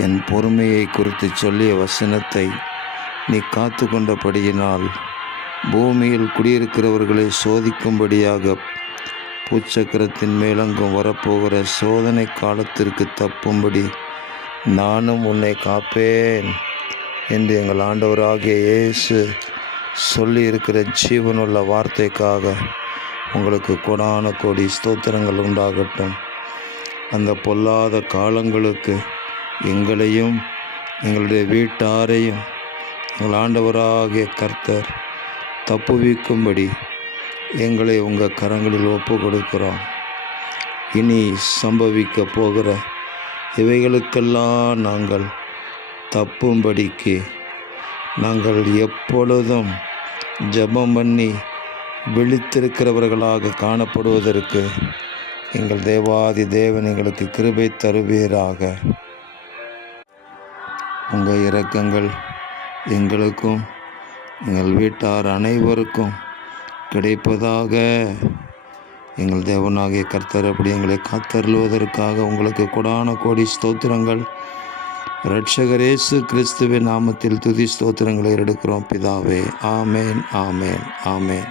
என் பொறுமையை குறித்து சொல்லிய வசனத்தை நீ காத்து கொண்டபடியினால் பூமியில் குடியிருக்கிறவர்களை சோதிக்கும்படியாக பூச்சக்கரத்தின் மேலங்கும் வரப்போகிற சோதனை காலத்திற்கு தப்பும்படி நானும் உன்னை காப்பேன் என்று எங்கள் ஆண்டவராகிய இயேசு சொல்லியிருக்கிற ஜீவனுள்ள வார்த்தைக்காக உங்களுக்கு கொடான கோடி ஸ்தோத்திரங்கள் உண்டாகட்டும். அந்த பொல்லாத காலங்களுக்கு எங்களையும் எங்களுடைய வீட்டாரையும் எங்கள் ஆண்டவராகிய கர்த்தர் தப்புவிக்கும்படி எங்களை உங்கள் கரங்களில் ஒப்பு கொடுக்கிறோம். இனி சம்பவிக்க போகிற இவைகளுக்கெல்லாம் நாங்கள் தப்பும்படிக்கு நாங்கள் எப்பொழுதும் ஜெபம் பண்ணி விழித்திருக்கிறவர்களாக காணப்படுவதற்கு எங்கள் தேவாதி தேவன் எங்களுக்கு கிருபை தருவீராக. உங்கள் இரக்கங்கள் எங்களுக்கும் எங்கள் வீட்டார் அனைவருக்கும் கிடைப்பதாக. எங்கள் தேவனாகிய கர்த்தர் அப்படி எங்களை காத்தருளுவதற்காக உங்களுக்கு கொடான கோடி ஸ்தோத்திரங்கள் இரட்சகர் இயேசு கிறிஸ்துவின் நாமத்தில் துதி ஸ்தோத்திரங்களை எடுக்கிறோம் பிதாவே. ஆமேன், ஆமேன், ஆமேன்.